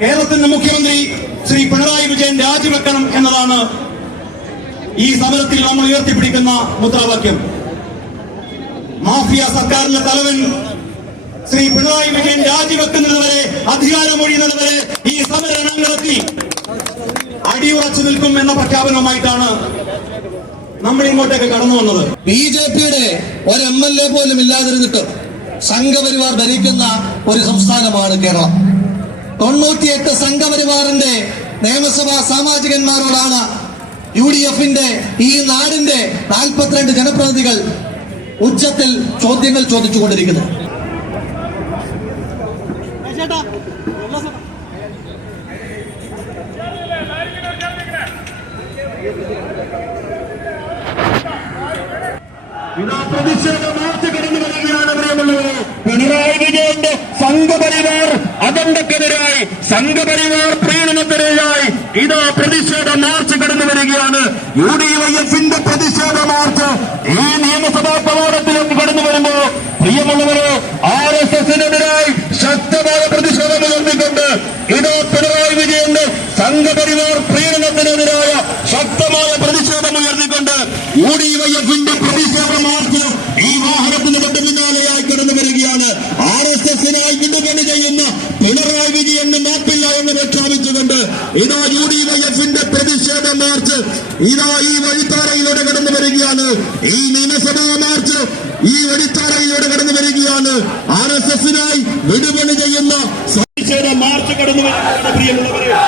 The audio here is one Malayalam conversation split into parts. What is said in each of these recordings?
കേരളത്തിന്റെ മുഖ്യമന്ത്രി ശ്രീ പിണറായി വിജയൻ രാജിവെക്കണം എന്നതാണ് ഈ സമരത്തിൽ നമ്മൾ ഉയർത്തിപ്പിടിക്കുന്ന മുദ്രാവാക്യം. മാഫിയ സർക്കാരിന്റെ തലവൻ ശ്രീ പിണറായി വിജയൻ രാജിവെക്കുന്നത് വരെ അധികാരമൊഴിയുന്നത് വരെ ഈ സമരം നടത്തി അടിയുറച്ചു നിൽക്കും എന്ന പ്രഖ്യാപനവുമായിട്ടാണ് നമ്മൾ ഇങ്ങോട്ടേക്ക് കടന്നു വന്നത്. ബി ജെ പിയുടെ ഒരു എം എൽ എ പോലും ഇല്ലാതിരുന്നിട്ട് സംഘപരിവാർ ഭരിക്കുന്ന ഒരു സംസ്ഥാനമാണ് കേരളം. തൊണ്ണൂറ്റിയെട്ട് സംഘപരിവാറിന്റെ നിയമസഭാ സാമാജികന്മാരോടാണ് യു ഡി എഫിന്റെ ഈ നാടിന്റെ നാൽപ്പത്തിരണ്ട് ജനപ്രതിനിധികൾ ഉച്ചത്തിൽ ചോദ്യങ്ങൾ ചോദിച്ചുകൊണ്ടിരിക്കുന്നത്. ഇതാ പിണറായി വിജയന്റെ സംഘപരിവാർ സംഘപരിവാർ പ്രീണനത്തിനെതിരായി ഇതാ പ്രതിഷേധ മാർച്ച് കടന്നു വരികയാണ്. യു ഡി വൈ എഫിന്റെ പ്രതിഷേധ മാർച്ച് ഈ നിയമസഭാ കവാടത്തിലേക്ക് കടന്നു വരുമ്പോ പ്രിയമുള്ളവരെ ആർ എസ് എസിനെതിരായി ശക്തമായ പ്രതിഷേധം ഉയർത്തിക്കൊണ്ട് ഇതാ പിണറായി വിജയന്റെ സംഘപരിവാർ പ്രീണനത്തിനെതിരായ ശക്തമായ പ്രതിഷേധം ഉയർത്തിക്കൊണ്ട് യു ഡി വൈ എഫിന്റെ പ്രതിഷേധ മാർച്ച് ഈ വാഹനത്തിന് തൊട്ട് പിന്നാലെയായി കടന്നു വരികയാണ്. ആർ എസ് എസിനായി പിണറായി വിജയന് മാപ്പില്ല എന്ന് പ്രഖ്യാപിച്ചുകൊണ്ട് ഇതാ യു ഡി വൈ എഫിന്റെ പ്രതിഷേധ മാർച്ച്. ഇതാ ഈ വഴിത്താരയിലൂടെ കടന്നു വരികയാണ്. ഈ നിയമസഭാ മാർച്ച് ഈ വഴിത്താരയിലൂടെ കടന്നു വരികയാണ്. ആർ എസ് എസിനായി വിടുപണി ചെയ്യുന്ന പ്രതിഷേധ മാർച്ച് കടന്നു വരികയാണ് പ്രിയമുള്ളവരെ.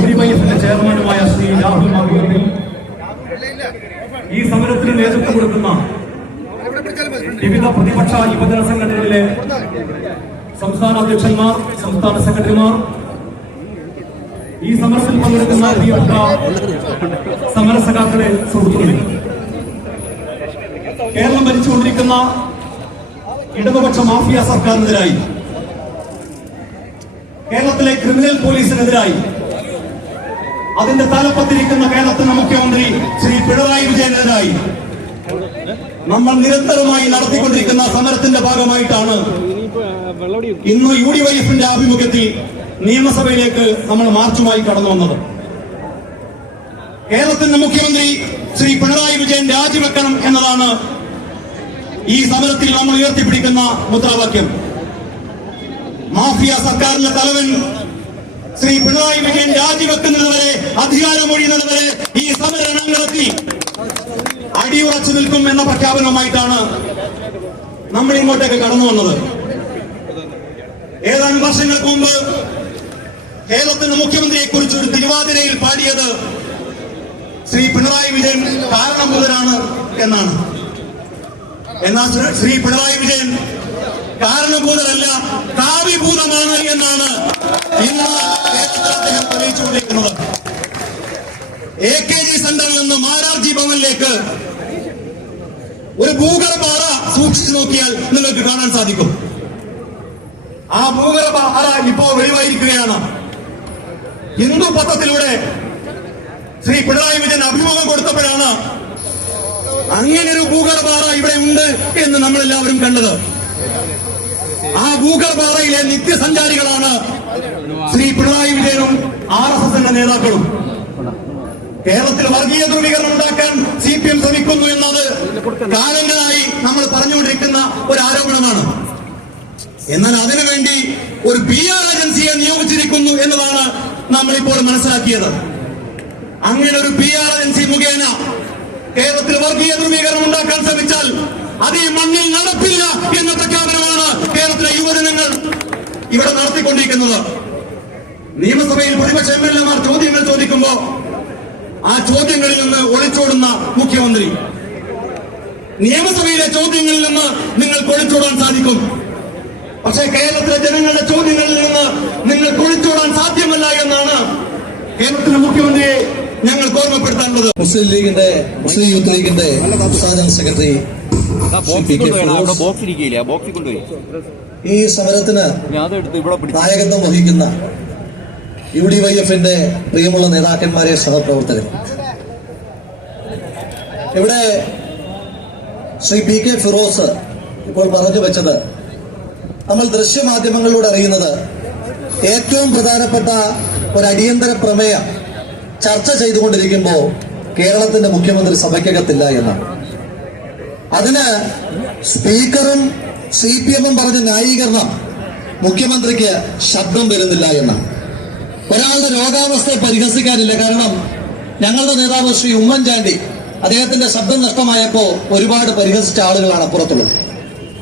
ഡിവൈഎഫിന്റെ ചെയർമാനുമായ ശ്രീ രാഹുൽ മാധവത്തിൽ ഈ സമരത്തിന് നേതൃത്വം കൊടുക്കുന്ന വിവിധ പ്രതിപക്ഷ യുവജന സംഘടനകളിലെ സംസ്ഥാന അധ്യക്ഷന്മാർ സംസ്ഥാന സെക്രട്ടറിമാർ ഈ സമരത്തിൽ പങ്കെടുക്കുന്ന പ്രിയപ്പെട്ട സമരസഖാക്കളെ സുഹൃത്തുക്കളിൽ കേരളം ഭരിച്ചുകൊണ്ടിരിക്കുന്ന ഇടതുപക്ഷ മാഫിയ സർക്കാരിനെതിരായി. കേരളത്തിലെ ക്രിമിനൽ പോലീസിനെതിരായി. അതിന്റെ തലപ്പത്തിരിക്കുന്ന കേരളത്തിന്റെ മുഖ്യമന്ത്രി ശ്രീ പിണറായി വിജയനെതിരായി. നമ്മൾ നിരന്തരമായി നടത്തിക്കൊണ്ടിരിക്കുന്ന സമരത്തിന്റെ ഭാഗമായിട്ടാണ് ഇന്ന് യു ഡി വൈ എഫിന്റെ ആഭിമുഖ്യത്തിൽ നിയമസഭയിലേക്ക് നമ്മൾ മാർച്ചുമായി കടന്നു വന്നത്. കേരളത്തിന്റെ മുഖ്യമന്ത്രി ശ്രീ പിണറായി വിജയൻ രാജിവെക്കണം എന്നതാണ് ഈ സമരത്തിൽ നമ്മൾ ഉയർത്തിപ്പിടിക്കുന്ന മുദ്രാവാക്യം. മാഫിയ സർക്കാരിന്റെ തലവൻ ശ്രീ പിണറായി വിജയൻ രാജിവെക്കുന്നത് വരെ അധികാരമൊഴിയുന്നത് വരെ ഈ സമരരംഗത്തിൽ അടിയുറച്ചു നിൽക്കും എന്ന പ്രഖ്യാപനവുമായിട്ടാണ് നമ്മൾ ഇങ്ങോട്ടേക്ക് കടന്നു വന്നത്. ഏതാനും വർഷങ്ങൾക്ക് മുമ്പ് കേരളത്തിന്റെ മുഖ്യമന്ത്രിയെ കുറിച്ച് ഒരു തിരുവാതിരയിൽ പാടിയത് ശ്രീ പിണറായി വിജയൻ കാരണഭൂതനാണ് എന്നാണ്. എന്നാൽ ശ്രീ- പിണറായി വിജയൻ കാരണഭൂതരല്ല കാവ്യഭൂതമാണ് എന്നാണ് ഇന്ന് അദ്ദേഹം എ കെ ജി സെന്ററിൽ നിന്ന് മാരാർജി ഭവനിലേക്ക് ഒരു ഭൂഗർഭാറ സൂക്ഷിച്ചു നോക്കിയാൽ നിങ്ങൾക്ക് കാണാൻ സാധിക്കും. ആ ഭൂഗർഭാറ ഇപ്പോ വെളിവായിരിക്കുകയാണ്. ഹിന്ദു പത്രത്തിലൂടെ ശ്രീ പിണറായി വിജയൻ അഭിമുഖം കൊടുത്തപ്പോഴാണ് അങ്ങനെ ഒരു ഭൂഗർഭാറ ഇവിടെ ഉണ്ട് എന്ന് നമ്മളെല്ലാവരും കണ്ടത്. ആ ഭൂഗർഭാറയിലെ നിത്യസഞ്ചാരികളാണ് ശ്രീ പിണറായി വിജയനും ആർ എസ് എസിന്റെ നേതാക്കളും. കേരളത്തിൽ വർഗീയ ധ്രുവീകരണം ഉണ്ടാക്കാൻ സി പി എം ശ്രമിക്കുന്നു എന്നത് കാലങ്ങളായി നമ്മൾ പറഞ്ഞുകൊണ്ടിരിക്കുന്ന ഒരു ആരോപണമാണ്. എന്നാൽ അതിനുവേണ്ടി ഒരു പി ആർ ഏജൻസിയെ നിയോഗിച്ചിരിക്കുന്നു എന്നതാണ് നമ്മൾ ഇപ്പോൾ മനസ്സിലാക്കിയത്. അങ്ങനെ ഒരു പി ആർ ഏജൻസി മുഖേന കേരളത്തിൽ വർഗീയ ധ്രുവീകരണം ഉണ്ടാക്കാൻ ശ്രമിച്ചാൽ അത് ഈ മണ്ണിൽ നടപ്പില്ല എന്ന പ്രഖ്യാപനമാണ് കേരളത്തിലെ യുവജനങ്ങൾ ഇവിടെ നടത്തിക്കൊണ്ടിരിക്കുന്നത്. നിയമസഭയിൽ പ്രതിപക്ഷ എം എൽ എമാർ ചോദ്യങ്ങൾ ചോദിക്കുമ്പോ ആ ചോദ്യങ്ങളിൽ നിന്ന് ഒളിച്ചോടുന്ന മുഖ്യമന്ത്രി. നിയമസഭയിലെ ചോദ്യങ്ങളിൽ നിന്ന് നിങ്ങൾക്ക് ഒളിച്ചോടാൻ സാധിക്കും. പക്ഷേ കേരളത്തിലെ ജനങ്ങളുടെ ചോദ്യങ്ങളിൽ നിന്ന് നിങ്ങൾക്ക് ഒളിച്ചോടാൻ സാധ്യമല്ല എന്നാണ് കേരളത്തിലെ മുഖ്യമന്ത്രിയെ ഞങ്ങൾക്ക് ഓർമ്മപ്പെടുത്താനുള്ളത്. മുസ്ലിം ലീഗിന്റെ മുസ്ലിം യൂത്ത് ലീഗിന്റെ സംസ്ഥാന സെക്രട്ടറി ഈ സമരത്തിന് നായകത്വം വഹിക്കുന്ന യു ഡി വൈ എഫിന്റെ പ്രിയമുള്ള നേതാക്കന്മാരെ സഹപ്രവർത്തകർ ഇവിടെ ശ്രീ പി കെ ഫിറോസ് ഇപ്പോൾ പറഞ്ഞു വെച്ചത് നമ്മൾ ദൃശ്യമാധ്യമങ്ങളിലൂടെ അറിയുന്നത് ഏറ്റവും പ്രധാനപ്പെട്ട ഒരു അടിയന്തര പ്രമേയം ചർച്ച ചെയ്തുകൊണ്ടിരിക്കുമ്പോൾ കേരളത്തിന്റെ മുഖ്യമന്ത്രി സഭയ്ക്കകത്തില്ല എന്നാണ്. അതിന് സ്പീക്കറും സി പി എമ്മും പറഞ്ഞ ന്യായീകരണം മുഖ്യമന്ത്രിക്ക് ശബ്ദം വരുന്നില്ല എന്നാണ്. ഒരാളുടെ രോഗാവസ്ഥയെ പരിഹസിക്കാനില്ല. കാരണം ഞങ്ങളുടെ നേതാവ് ശ്രീ ഉമ്മൻചാണ്ടി അദ്ദേഹത്തിന്റെ ശബ്ദം നഷ്ടമായപ്പോ ഒരുപാട് പരിഹസിച്ച ആളുകളാണ് അപ്പുറത്തുള്ളത്.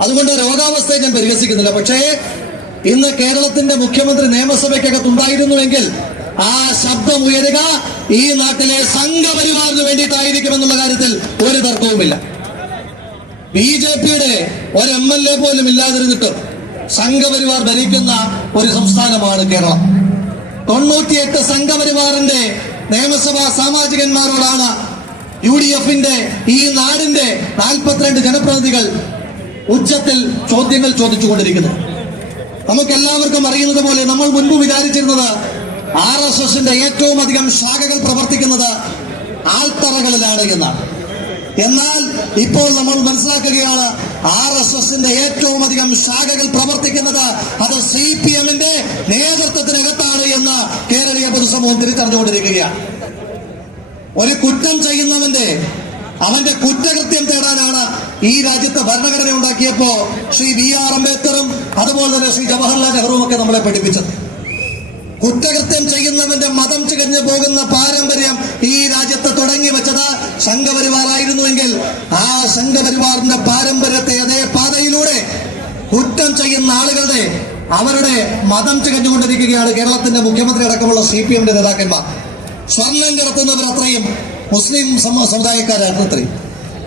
അതുകൊണ്ട് രോഗാവസ്ഥയെ ഞാൻ പരിഹസിക്കുന്നില്ല. പക്ഷേ ഇന്ന് കേരളത്തിന്റെ മുഖ്യമന്ത്രി നിയമസഭയ്ക്കകത്തുണ്ടായിരുന്നുവെങ്കിൽ ആ ശബ്ദം ഉയരുക. ഈ നാട്ടിലെ സംഘപരിവാറിന് വേണ്ടിയിട്ടായിരിക്കുമെന്നുള്ള കാര്യത്തിൽ ഒരു തർക്കവുമില്ല. ബി ജെ പിയുടെ ഒരു എം എൽ എ പോലും ഇല്ലാതിരുന്നിട്ട് സംഘപരിവാർ ഭരിക്കുന്ന ഒരു സംസ്ഥാനമാണ് കേരളം. തൊണ്ണൂറ്റിയെട്ട് സംഘപരിവാറിന്റെ നിയമസഭാ സാമാജികന്മാരോടാണ് യു ഡി എഫിന്റെ ഈ നാടിന്റെ നാൽപ്പത്തിരണ്ട് ജനപ്രതിനിധികൾ ഉച്ചത്തിൽ ചോദ്യങ്ങൾ ചോദിച്ചുകൊണ്ടിരിക്കുന്നത്. നമുക്കെല്ലാവർക്കും അറിയുന്നത് പോലെ നമ്മൾ മുൻപ് വിചാരിച്ചിരുന്നത് ആർ എസ് എസിന്റെ ഏറ്റവും അധികം ശാഖകൾ പ്രവർത്തിക്കുന്നത് ആൾത്തറകളിലാണ് എന്നാണ്. എന്നാൽ ഇപ്പോൾ നമ്മൾ മനസ്സിലാക്കുകയാണ് ആർ എസ് എസിന്റെ ഏറ്റവും അധികം ശാഖകൾ പ്രവർത്തിക്കുന്നത് അത് സി പി എമ്മിന്റെ നേതൃത്വത്തിനകത്താണ് എന്ന് കേരളീയ പൊതുസമൂഹം തിരിച്ചറിഞ്ഞുകൊണ്ടിരിക്കുകയാണ്. ഒരു കുറ്റം ചെയ്യുന്നവന്റെ അവന്റെ കുറ്റകൃത്യം തേടാനാണ് ഈ രാജ്യത്തെ ഭരണഘടന ഉണ്ടാക്കിയപ്പോ ശ്രീ ബി ആർ അംബേദ്കറും അതുപോലെ തന്നെ ശ്രീ ജവഹർലാൽ നെഹ്റുവും ഒക്കെ നമ്മളെ പഠിപ്പിച്ചത്. കുറ്റകൃത്യം ചെയ്യുന്നവന്റെ മതം ചികഞ്ഞു പോകുന്ന പാരമ്പര്യം ഈ രാജ്യത്ത് തുടങ്ങി വെച്ചത് സംഘപരിവാറായിരുന്നുവെങ്കിൽ ആ സംഘപരിവാറിന്റെ പാരമ്പര്യത്തെ അതേ പാതയിലൂടെ കുറ്റം ചെയ്യുന്ന ആളുകളുടെ അവരുടെ മതം ചികഞ്ഞുകൊണ്ടിരിക്കുകയാണ് കേരളത്തിന്റെ മുഖ്യമന്ത്രി അടക്കമുള്ള സി പി എമ്മിന്റെ നേതാക്കന്മാർ. സ്വർണം കടത്തുന്നവർ അത്രയും മുസ്ലിം സമ- സമുദായക്കാരാണ് അത്രയും.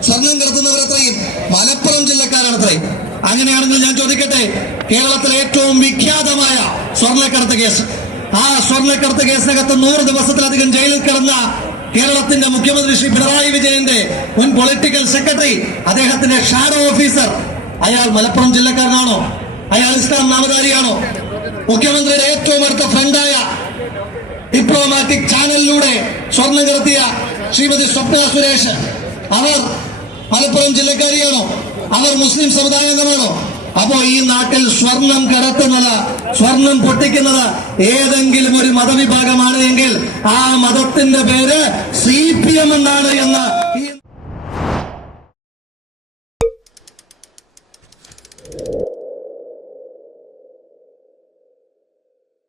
സ്വർണം കടത്തുന്നവർ അത്രയും മലപ്പുറം ജില്ലക്കാരാണ് അത്രയും. അങ്ങനെയാണെങ്കിൽ ഞാൻ ചോദിക്കട്ടെ കേരളത്തിലെ ഏറ്റവും വിഖ്യാതമായ സ്വർണക്കടത്ത് കേസ് ആ സ്വർണക്കടത്ത് കേസിനകത്ത് നൂറ് ദിവസത്തിലധികം ജയിലിൽ കിടന്ന കേരളത്തിന്റെ മുഖ്യമന്ത്രി ശ്രീ പിണറായി വിജയന്റെ മുൻ പൊളിറ്റിക്കൽ സെക്രട്ടറി അദ്ദേഹത്തിന്റെ ഷാഡോ ഓഫീസർ. അയാൾ മലപ്പുറം ജില്ലക്കാരനാണോ? അയാൾ ഇസ്ലാം നാമധാരിയാണോ? മുഖ്യമന്ത്രിയുടെ ഏറ്റവും അടുത്ത ഫ്രണ്ടായ ഡിപ്ലോമാറ്റിക് ചാനലിലൂടെ സ്വർണം കടത്തിയ ശ്രീമതി സ്വപ്ന സുരേഷ്. അവർ മലപ്പുറം ജില്ലക്കാരിയാണോ? അവർ മുസ്ലിം സമുദായാംഗമാണോ? അപ്പോ ഈ നാട്ടിൽ സ്വർണം കടത്തുന്നത് സ്വർണം പൊട്ടിക്കുന്നത് ഏതെങ്കിലും ഒരു മതവിഭാഗമാണ് എങ്കിൽ ആ മതത്തിന്റെ പേര് സി പി എം എന്നാണ് എന്ന്